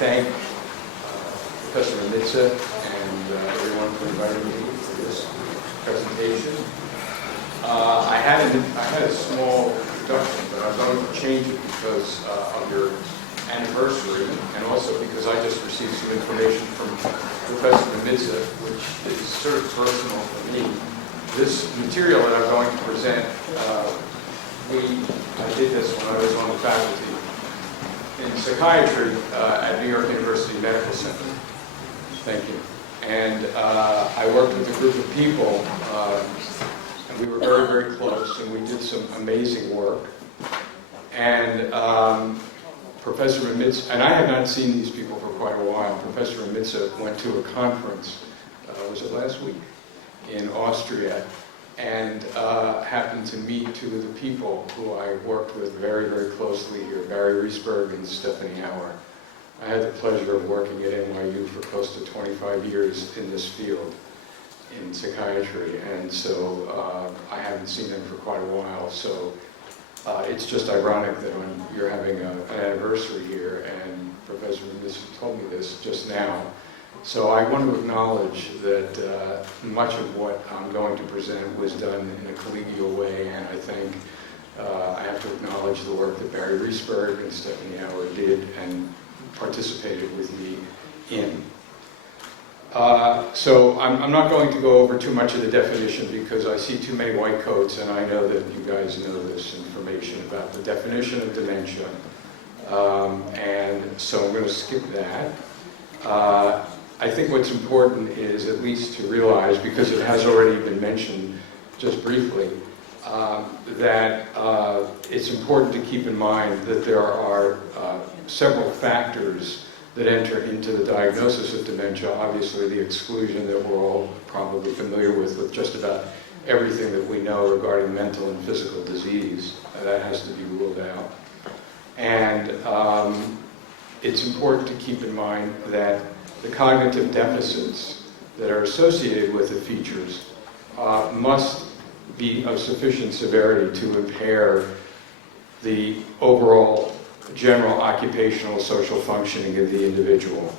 thank Professor Bolnice and everyone for inviting me to this presentation. I had a small introduction, but I'm going to change it because of your anniversary, and also because I just received some information from Professor Bolnice, which is sort of personal for me. This material that I'm going to present, I did this when I was on the faculty in psychiatry at New York University Medical Center. Thank you. And I worked with a group of people, and we were very, very close, and we did some amazing work. And Professor Bolnice, and I had not seen these people for quite a while. Professor Bolnice went to a conference, was it last week, in Austria, and happened to meet two of the people who I worked with very, very closely here, Barry Reesberg and Stephanie Hauer. I had the pleasure of working at NYU for close to 25 years in this field, in psychiatry, and so I haven't seen them for quite a while, so it's just ironic that you're having an anniversary here, and Professor Bolnice told me this just now. So I want to acknowledge that much of what I'm going to present was done in a collegial way, and I think I have to acknowledge the work that Barry Reesberg and Stephanie Hauer did and participated with me in. So I'm not going to go over too much of the definition because I see too many white coats, and I know that you guys know this information about the definition of dementia. And so I'm going to skip that. I think what's important is at least to realize, because it has already been mentioned just briefly, that it's important to keep in mind that there are several factors that enter into the diagnosis of dementia. Obviously, the exclusion that we're all probably familiar with just about everything that we know regarding mental and physical disease. That has to be ruled out. And it's important to keep in mind that the cognitive deficits that are associated with the features must be of sufficient severity to impair the overall general occupational social functioning of the individual.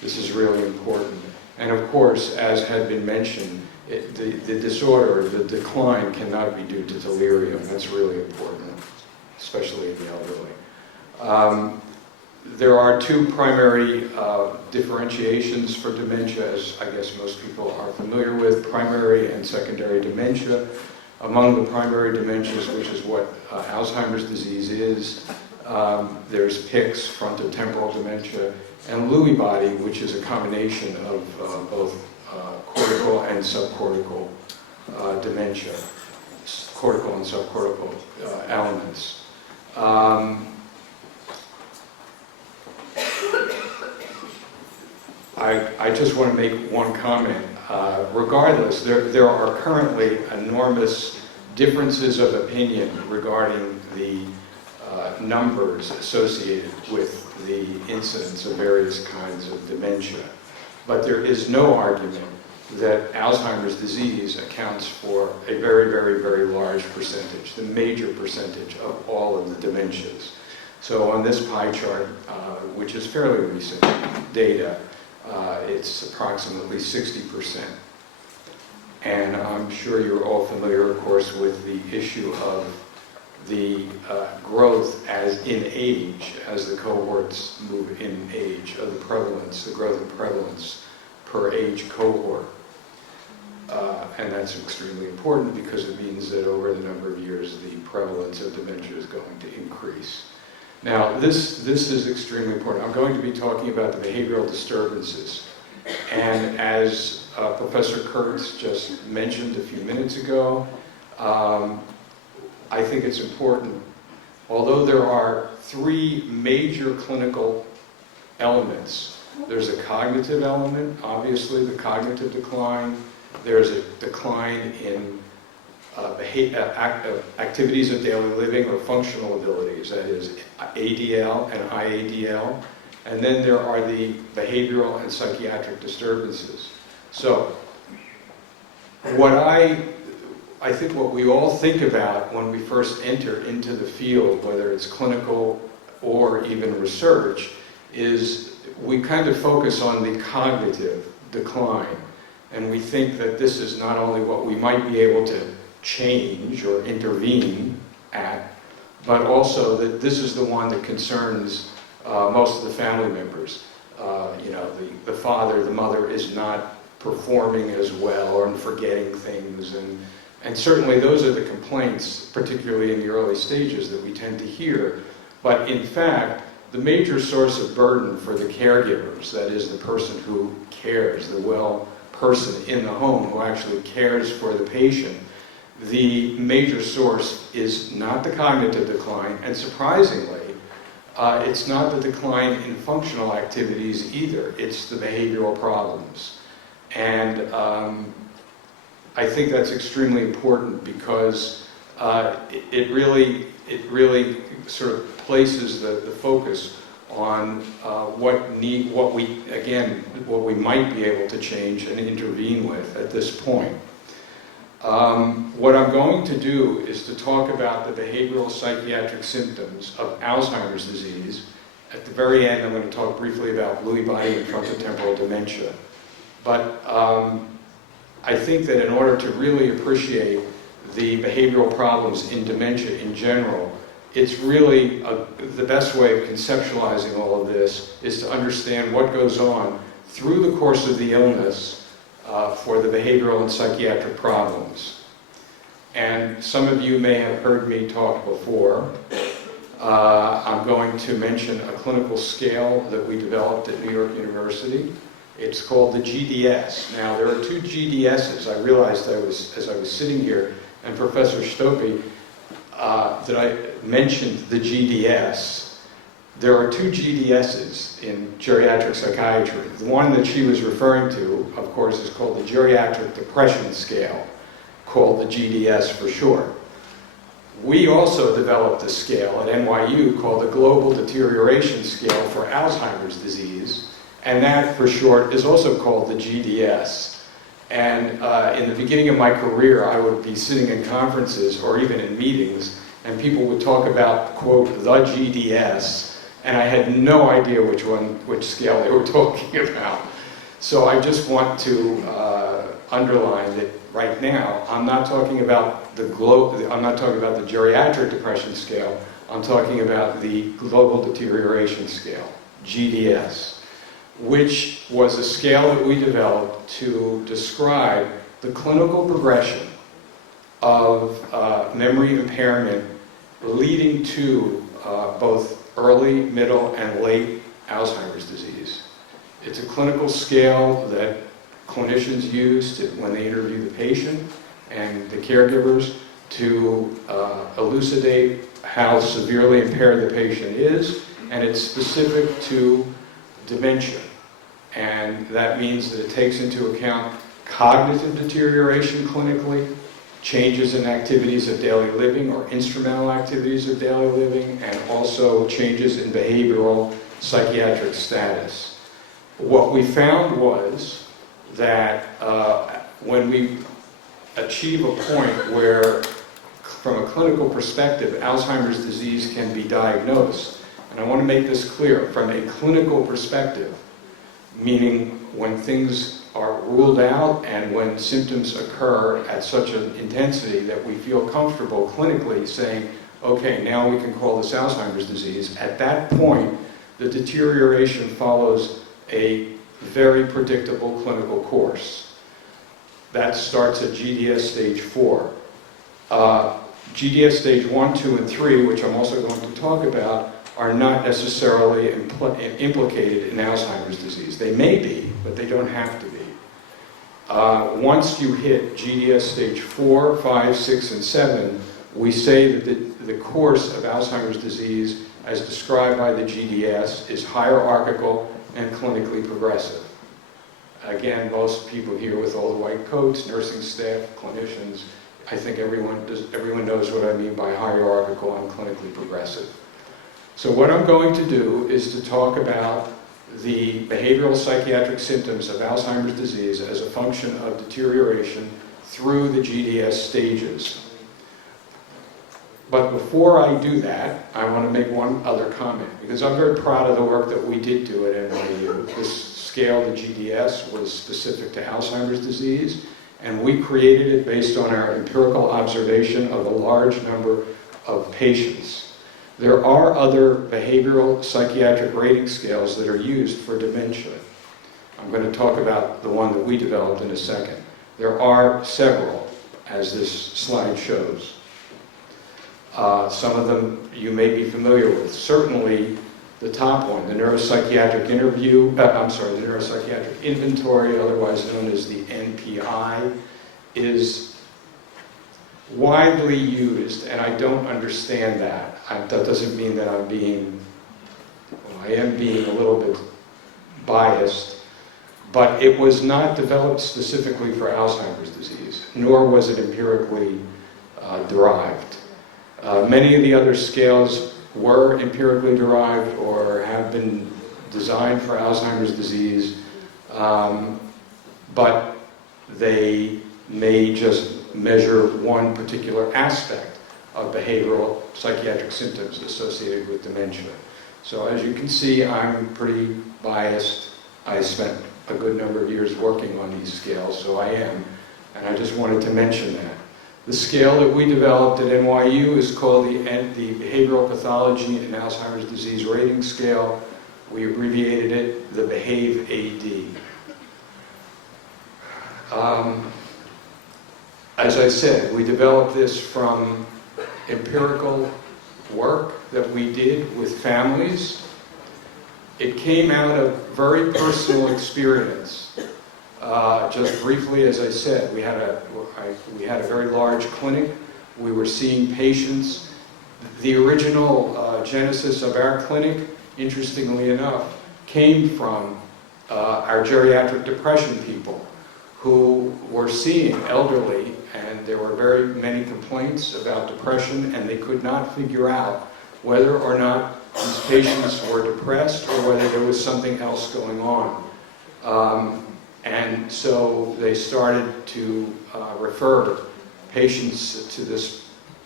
This is really important. And of course, as had been mentioned, the disorder, the decline cannot be due to delirium. That's really important, especially in the elderly. There are two primary differentiations for dementia, as I guess most people are familiar with, primary and secondary dementia. Among the primary dementias, which is what Alzheimer's disease is, there's PICS, frontotemporal dementia, and Lewy body, which is a combination of both cortical and subcortical dementia, cortical and subcortical elements. I just want to make one comment. Regardless, there are currently enormous differences of opinion regarding the numbers associated with the incidence of various kinds of dementia. But there is no argument that Alzheimer's disease accounts for a very, very, very large percentage, the major percentage of all of the dementias. So on this pie chart, which is fairly recent data, it's approximately 60%. And I'm sure you're all familiar, of course, with the issue of the growth as in age, as the cohorts move in age, of the prevalence, the growth of prevalence per age cohort. And that's extremely important because it means that over the number of years, the prevalence of dementia is going to increase. Now, this is extremely important. I'm going to be talking about the behavioral disturbances. And as Professor Kurtz just mentioned a few minutes ago, I think it's important, although there are three major clinical elements. There's a cognitive element, obviously the cognitive decline. There's a decline in activities of daily living or functional abilities, that is ADL and IADL. And then there are the behavioral and psychiatric disturbances. So, what I think what we all think about when we first enter into the field, whether it's clinical or even research, is we kind of focus on the cognitive decline, and we think that this is not only what we might be able to change or intervene at, but also that this is the one that concerns most of the family members. You know, the father, the mother is not performing as well or forgetting things, and certainly those are the complaints, particularly in the early stages, that we tend to hear. But in fact, the major source of burden for the caregivers, that is the person who cares, the well person in the home who actually cares for the patient, the major source is not the cognitive decline, and surprisingly, it's not the decline in functional activities either, it's the behavioral problems. And I think that's extremely important because it really sort of places the focus on what we might be able to change and intervene with at this point. What I'm going to do is to talk about the behavioral psychiatric symptoms of Alzheimer's disease. At the very end, I'm going to talk briefly about Lewy body and frontotemporal dementia. But I think that in order to really appreciate the behavioral problems in dementia in general, it's really the best way of conceptualizing all of this is to understand what goes on through the course of the illness for the behavioral and psychiatric problems. And some of you may have heard me talk before. I'm going to mention a clinical scale that we developed at New York University. It's called the GDS. Now, there are two GDSs. I realized as I was sitting here, and Professor Stoppi, that I mentioned the GDS. There are two GDSs in geriatric psychiatry. The one that she was referring to, of course, is called the Geriatric Depression Scale, called the GDS for short. We also developed a scale at NYU called the Global Deterioration Scale for Alzheimer's disease, and that, for short, is also called the GDS. And in the beginning of my career, I would be sitting in conferences or even in meetings, and people would talk about, quote, the GDS, and I had no idea which scale they were talking about. So I just want to underline that right now, I'm not talking about the geriatric depression scale, I'm talking about the Global Deterioration Scale, GDS, which was a scale that we developed to describe the clinical progression of memory impairment leading to both early, middle, and late Alzheimer's disease. It's a clinical scale that clinicians use when they interview the patient and the caregivers to elucidate how severely impaired the patient is, and it's specific to dementia. And that means that it takes into account cognitive deterioration clinically, changes in activities of daily living or instrumental activities of daily living, and also changes in behavioral psychiatric status. What we found was that when we achieve a point where, from a clinical perspective, Alzheimer's disease can be diagnosed, and I want to make this clear, from a clinical perspective, meaning when things are ruled out and when symptoms occur at such an intensity that we feel comfortable clinically saying, okay, now we can call this Alzheimer's disease. At that point, the deterioration follows a very predictable clinical course. That starts at Gbs Stage 4. Gbs Stage 1, 2, and 3, which I'm also going to talk about, are not necessarily implicated in Alzheimer's disease. They may be, but they don't have to be. Once you hit Gbs Stage 4, 5, 6, and 7, we say that the course of Alzheimer's disease, as described by the GDS, is hierarchical and clinically progressive. Again, most people here with all the white coats, nursing staff, clinicians, I think everyone knows what I mean by hierarchical and clinically progressive. So what I'm going to do is to talk about the behavioral psychiatric symptoms of Alzheimer's disease as a function of deterioration through the GDS stages. But before I do that, I want to make one other comment, because I'm very proud of the work that we did do at NYU. This scale, the GDS, was specific to Alzheimer's disease, and we created it based on our empirical observation of a large number of patients. There are other behavioral psychiatric rating scales that are used for dementia. I'm going to talk about the one that we developed in a second. There are several, as this slide shows. Some of them you may be familiar with. Certainly the top one, the neuropsychiatric the neuropsychiatric inventory, otherwise known as the NPI, is widely used, and I don't understand that. That doesn't mean that I am being a little bit biased, but it was not developed specifically for Alzheimer's disease, nor was it empirically derived. Many of the other scales were empirically derived or have been designed for Alzheimer's disease, but they may just measure one particular aspect of behavioral psychiatric symptoms associated with dementia. So as you can see, I'm pretty biased. I spent a good number of years working on these scales, so I am, and I just wanted to mention that. The scale that we developed at NYU is called the Behavioral Pathology and Alzheimer's Disease Rating Scale. We abbreviated it the BEHAVE-AD. As I said, we developed this from empirical work that we did with families. It came out of very personal experience. Just briefly, as I said, we had a very large clinic. We were seeing patients. The original genesis of our clinic, interestingly enough, came from our geriatric depression people who were seeing elderly, and there were very many complaints about depression, and they could not figure out whether or not these patients were depressed or whether there was something else going on. And so they started to refer patients to this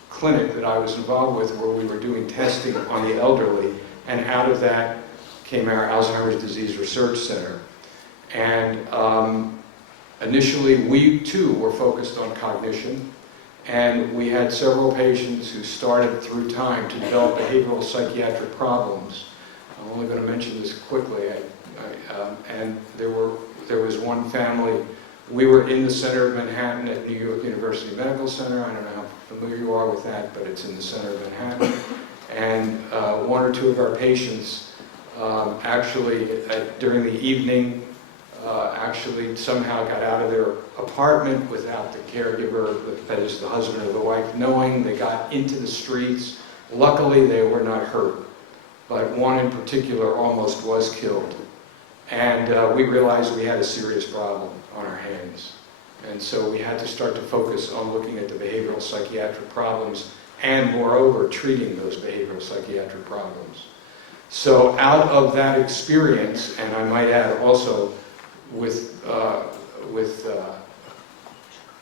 clinic that I was involved with, where we were doing testing on the elderly, and out of that came our Alzheimer's Disease Research Center. And initially, we too were focused on cognition, and we had several patients who started through time to develop behavioral psychiatric problems. I'm only going to mention this quickly, and there was one family. We were in the center of Manhattan at New York University Medical Center. I don't know how familiar you are with that, but it's in the center of Manhattan. And one or two of our patients actually, during the evening, actually somehow got out of their apartment without the caregiver, that is the husband or the wife, knowing. They got into the streets. Luckily, they were not hurt, but one in particular almost was killed. And we realized we had a serious problem on our hands. And so we had to start to focus on looking at the behavioral psychiatric problems and, moreover, treating those behavioral psychiatric problems. So out of that experience, and I might add also with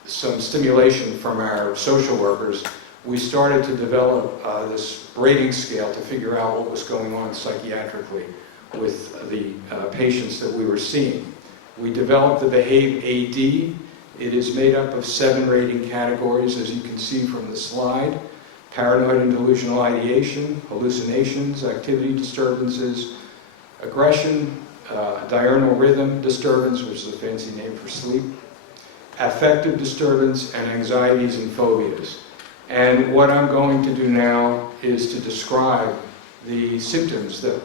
some stimulation from our social workers, we started to develop this rating scale to figure out what was going on psychiatrically with the patients that we were seeing. We developed the BEHAVE-AD. It is made up of 7 rating categories, as you can see from the slide: paranoid and delusional ideation, hallucinations, activity disturbances, aggression, diurnal rhythm disturbance, which is a fancy name for sleep, affective disturbance, and anxieties and phobias. And what I'm going to do now is to describe the symptoms that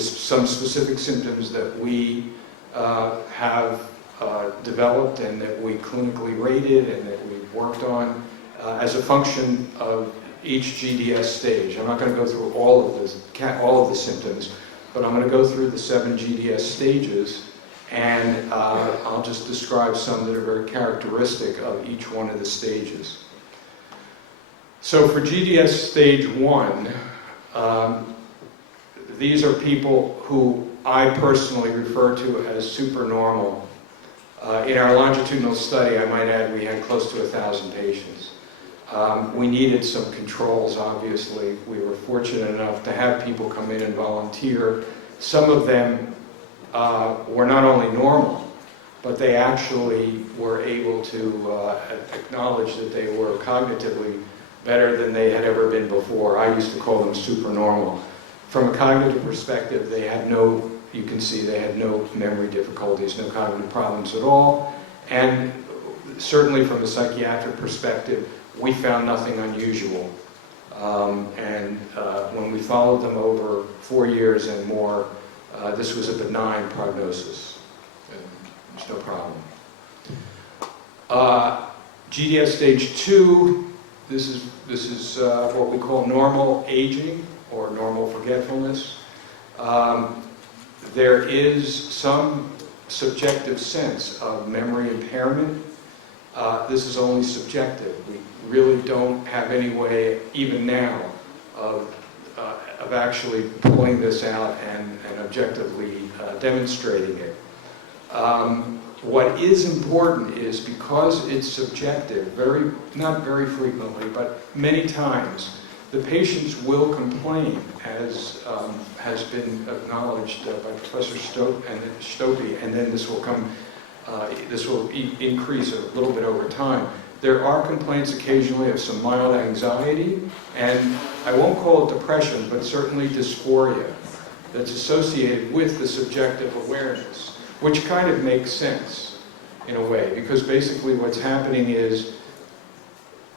some specific symptoms that we have developed and that we clinically rated and that we've worked on as a function of each GDS stage. I'm not going to go through all of the symptoms, but I'm going to go through the 7 GDS stages, and I'll just describe some that are very characteristic of each one of the stages. So for GDS Stage 1, these are people who I personally refer to as supernormal. In our longitudinal study, I might add, we had close to 1,000 patients. We needed some controls, obviously. We were fortunate enough to have people come in and volunteer. Some of them were not only normal, but they actually were able to acknowledge that they were cognitively better than they had ever been before. I used to call them supernormal. From a cognitive perspective, they had no, you can see they had no memory difficulties, no cognitive problems at all. And certainly from a psychiatric perspective, we found nothing unusual. When we followed them over 4 years and more, this was a benign prognosis. There's no problem. Gbs Stage 2, this is what we call normal aging or normal forgetfulness. There is some subjective sense of memory impairment. This is only subjective. We really don't have any way, even now, of actually pulling this out and objectively demonstrating it. What is important is, because it's subjective, not very frequently, but many times, the patients will complain, as has been acknowledged by Professor Stopey, and then this will come. This will increase a little bit over time. There are complaints occasionally of some mild anxiety, and I won't call it depression, but certainly dysphoria that's associated with the subjective awareness, which kind of makes sense in a way, because basically what's happening is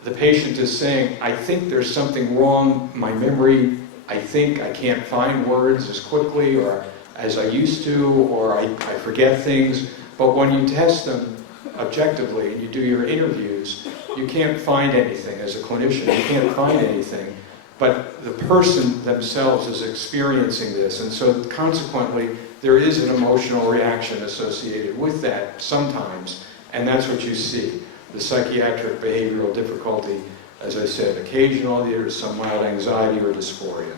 the patient is saying, I think there's something wrong, my memory, I think I can't find words as quickly or as I used to, or I forget things. But when you test them objectively and you do your interviews, you can't find anything as a clinician. You can't find anything. But the person themselves is experiencing this. And so consequently, there is an emotional reaction associated with that sometimes. And that's what you see. The psychiatric behavioral difficulty, as I said, occasionally there is some mild anxiety or dysphoria.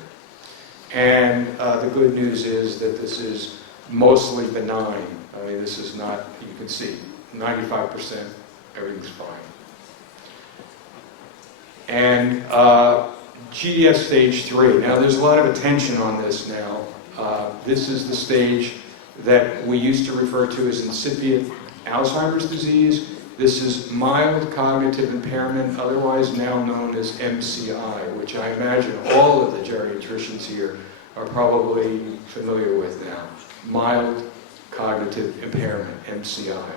And the good news is that this is mostly benign. I mean, this is not, you can see, 95%, everything's fine. And Gbs Stage 3. Now, there's a lot of attention on this now. This is the stage that we used to refer to as incipient Alzheimer's disease. This is mild cognitive impairment, otherwise now known as MCI, which I imagine all of the geriatricians here are probably familiar with now. Mild cognitive impairment, MCI.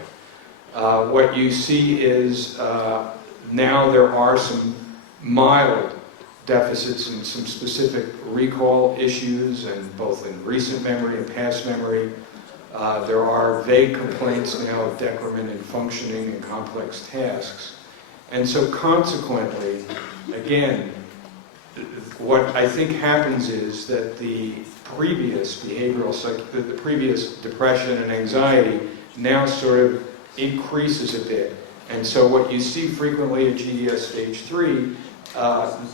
What you see is now there are some mild deficits and some specific recall issues, and both in recent memory and past memory. There are vague complaints now of decrement in functioning and complex tasks. And so consequently, again, what I think happens is that the previous the previous depression and anxiety now sort of increases a bit. And so what you see frequently at Gbs Stage 3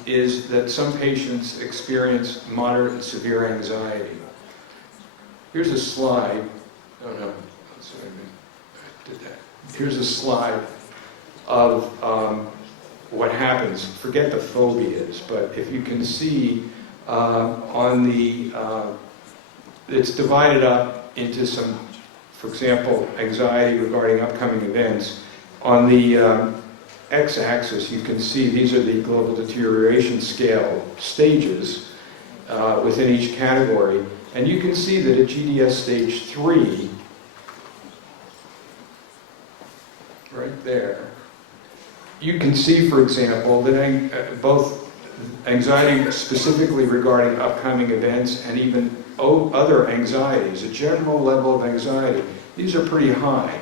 is that some patients experience moderate and severe anxiety. Here's a slide. Oh no, sorry, I did that. Here's a slide of what happens. Forget the phobias, but if you can see on the, it's divided up into some, for example, anxiety regarding upcoming events. On the x-axis, you can see these are the global deterioration scale stages within each category. And you can see that at Gbs Stage 3, right there, you can see, for example, that both anxiety specifically regarding upcoming events and even other anxieties, a general level of anxiety, these are pretty high.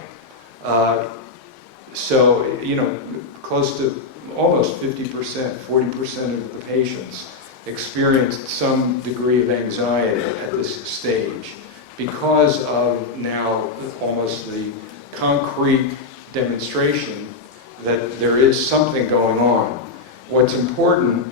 So, you know, close to almost 50%, 40% of the patients experienced some degree of anxiety at this stage because of now almost the concrete demonstration that there is something going on. What's important,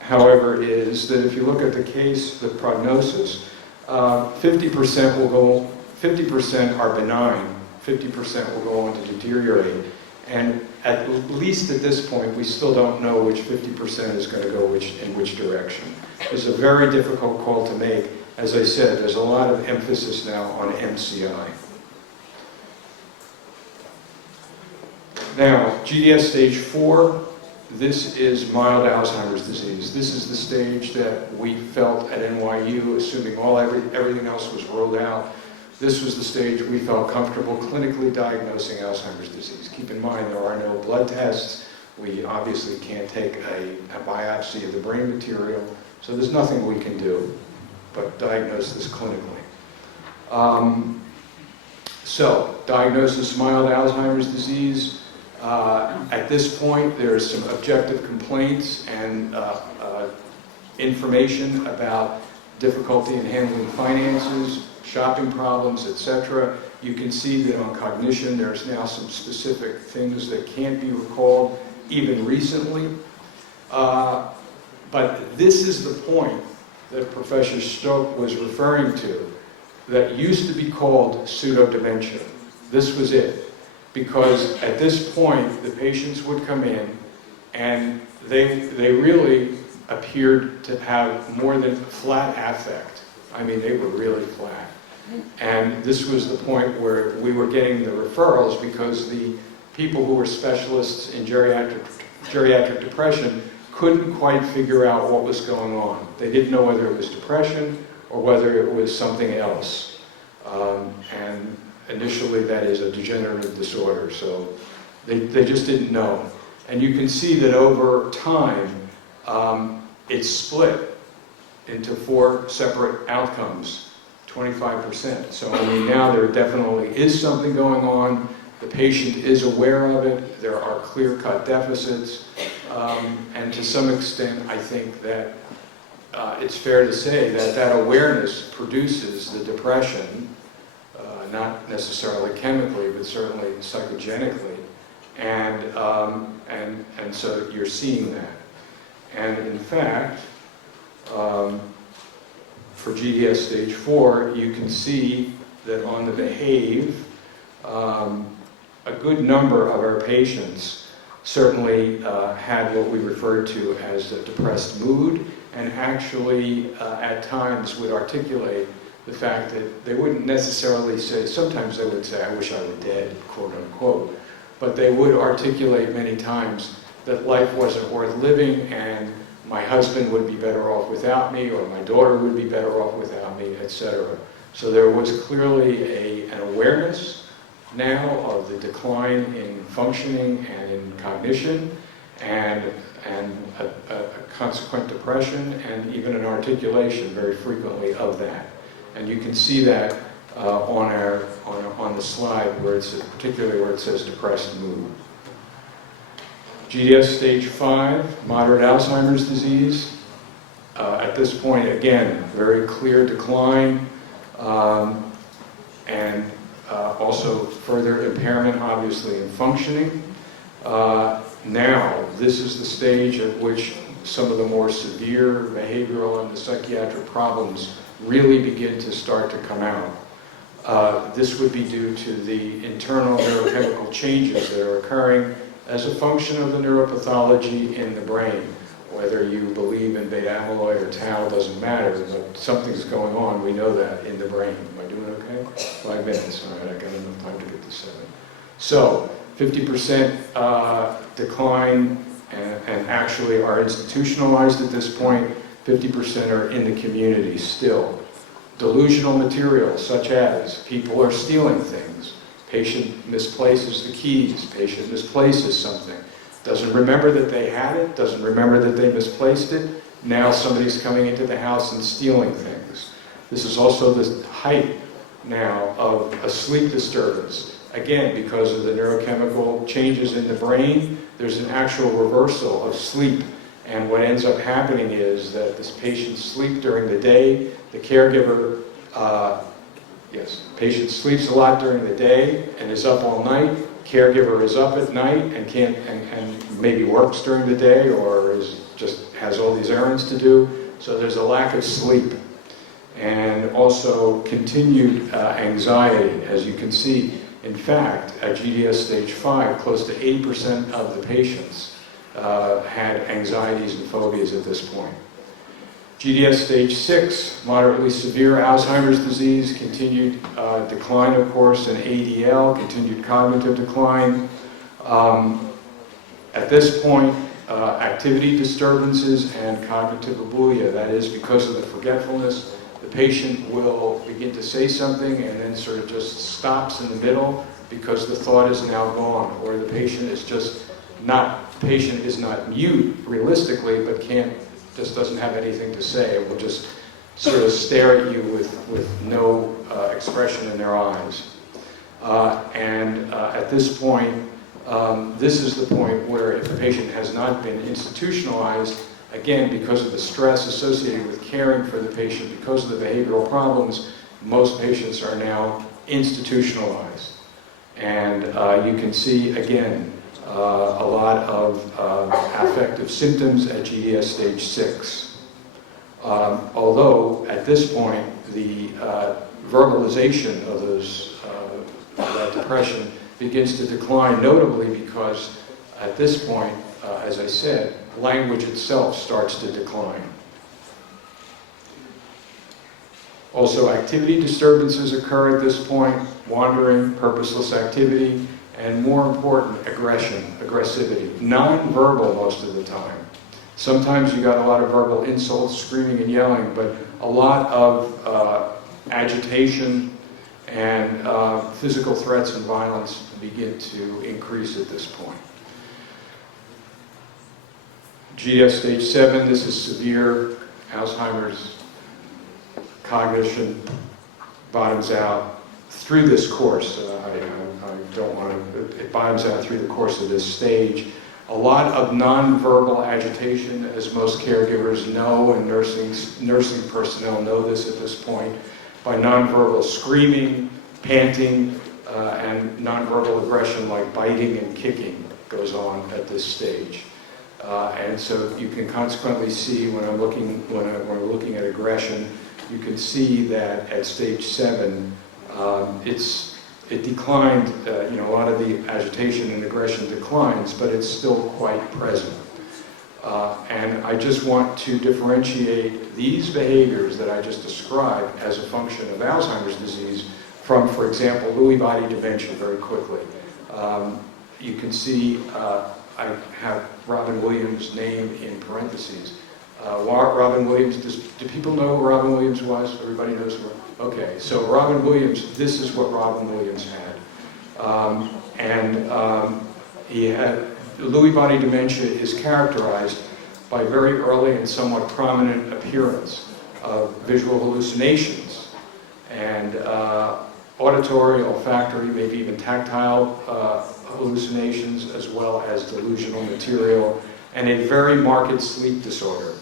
however, is that if you look at the case, the prognosis, 50% are benign, 50% will go on to deteriorate. And at least at this point, we still don't know which 50% is going to go in which direction. It's a very difficult call to make. As I said, there's a lot of emphasis now on MCI. Now, GDS stage 4, this is mild Alzheimer's disease. This is the stage that we felt at NYU, assuming everything else was ruled out. This was the stage we felt comfortable clinically diagnosing Alzheimer's disease. Keep in mind, there are no blood tests. We obviously can't take a biopsy of the brain material, so there's nothing we can do but diagnose this clinically. So, diagnosis mild Alzheimer's disease. At this point, there are some objective complaints and information about difficulty in handling finances, shopping problems, etc. You can see that on cognition, there's now some specific things that can't be recalled, even recently. But this is the point that Professor Stoke was referring to that used to be called pseudo dementia. This was it. Because at this point, the patients would come in and they really appeared to have more than flat affect. I mean, they were really flat. And this was the point where we were getting the referrals because the people who were specialists in geriatric depression couldn't quite figure out what was going on. They didn't know whether it was depression or whether it was something else. And initially, that is a degenerative disorder, so they just didn't know. And you can see that over time, it's split into 4 separate outcomes, 25%. So I mean, now there definitely is something going on. The patient is aware of it. There are clear-cut deficits. And to some extent, I think that it's fair to say that that awareness produces the depression, not necessarily chemically, but certainly psychogenically. And so you're seeing that. And in fact, for GDS stage 4, you can see that on the behave, a good number of our patients certainly had what we referred to as a depressed mood, and actually at times would articulate the fact that they wouldn't necessarily say, sometimes they would say, I wish I were dead, quote unquote, but they would articulate many times that life wasn't worth living and my husband would be better off without me, or my daughter would be better off without me, etc. So there was clearly an awareness now of the decline in functioning and in cognition, and a consequent depression, and even an articulation very frequently of that. And you can see that on the slide, where it's particularly where it says depressed mood. GDS stage 5, moderate Alzheimer's disease. At this point, again, very clear decline, and also further impairment, obviously, in functioning. Now, this is the stage at which some of the more severe behavioral and the psychiatric problems really begin to start to come out. This would be due to the internal neurochemical changes that are occurring as a function of the neuropathology in the brain. Whether you believe in beta amyloid or tau doesn't matter, but something's going on, we know that, in the brain. Am I doing okay? 5 minutes, all right, I got enough time to get to 7. So, 50% decline, and actually are institutionalized at this point. 50% are in the community still. Delusional material, such as people are stealing things, patient misplaces the keys, patient misplaces something, doesn't remember that they had it, doesn't remember that they misplaced it, now somebody's coming into the house and stealing things. This is also the height now of a sleep disturbance. Again, because of the neurochemical changes in the brain, there's an actual reversal of sleep. And what ends up happening is that this patient sleeps during the day, the caregiver, patient sleeps a lot during the day and is up all night, caregiver is up at night and maybe works during the day or just has all these errands to do. So there's a lack of sleep. And also continued anxiety. As you can see, In fact, at GDS stage 5, close to 80% of the patients had anxieties and phobias at this point. GDS stage 6, moderately severe Alzheimer's disease, continued decline, of course, in ADL, continued cognitive decline. At this point, activity disturbances and cognitive abulia, that is, because of the forgetfulness, the patient will begin to say something and then sort of just stops in the middle because the thought is now gone, or the patient is just not, the patient is not mute realistically, but just doesn't have anything to say. It will just sort of stare at you with no expression in their eyes. At this point, this is the point where if the patient has not been institutionalized, again, because of the stress associated with caring for the patient, because of the behavioral problems, most patients are now institutionalized. And you can see, again, a lot of affective symptoms at GDS stage 6. Although, at this point, the verbalization of that depression begins to decline, notably because at this point, as I said, language itself starts to decline. Also, activity disturbances occur at this point, wandering, purposeless activity, and more important, aggressivity. Non-verbal most of the time. Sometimes you got a lot of verbal insults, screaming and yelling, but a lot of agitation and physical threats and violence begin to increase at this point. GS stage 7, this is severe Alzheimer's. Cognition bottoms out through this course. I don't want to, it bottoms out through the course of this stage. A lot of nonverbal agitation, as most caregivers know, and nursing personnel know this at this point, by nonverbal screaming, panting, and nonverbal aggression like biting and kicking goes on at this stage. And so you can consequently see when we're looking at aggression, you can see that at stage 7, it declined, a lot of the agitation and aggression declines, but it's still quite present. And I just want to differentiate these behaviors that I just described as a function of Alzheimer's disease from, for example, Lewy body dementia very quickly. You can see I have Robin Williams' name in parentheses. Robin Williams, do people know who Robin Williams was? Everybody knows who? Okay, so Robin Williams, this is what Robin Williams had. He had, Lewy body dementia is characterized by very early and somewhat prominent appearance of visual hallucinations and auditory, olfactory, maybe even tactile hallucinations, as well as delusional material, and a very marked sleep disorder.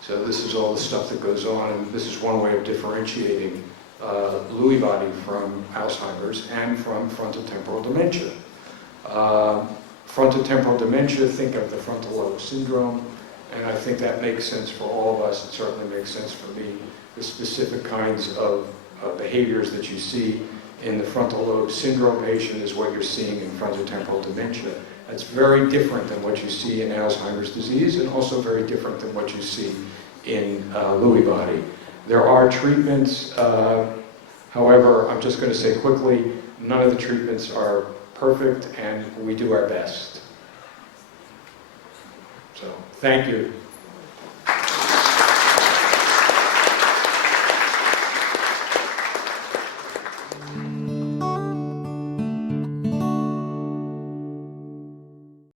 So this is all the stuff that goes on, and this is one way of differentiating Lewy body from Alzheimer's and from frontotemporal dementia. Frontotemporal dementia, think of the frontal lobe syndrome, and I think that makes sense for all of us. It certainly makes sense for me. The specific kinds of behaviors that you see in the frontal lobe syndrome patient is what you're seeing in frontotemporal dementia. That's very different than what you see in Alzheimer's disease, and also very different than what you see in Lewy body. There are treatments, however, I'm just going to say quickly, none of the treatments are perfect, and we do our best. So, thank you.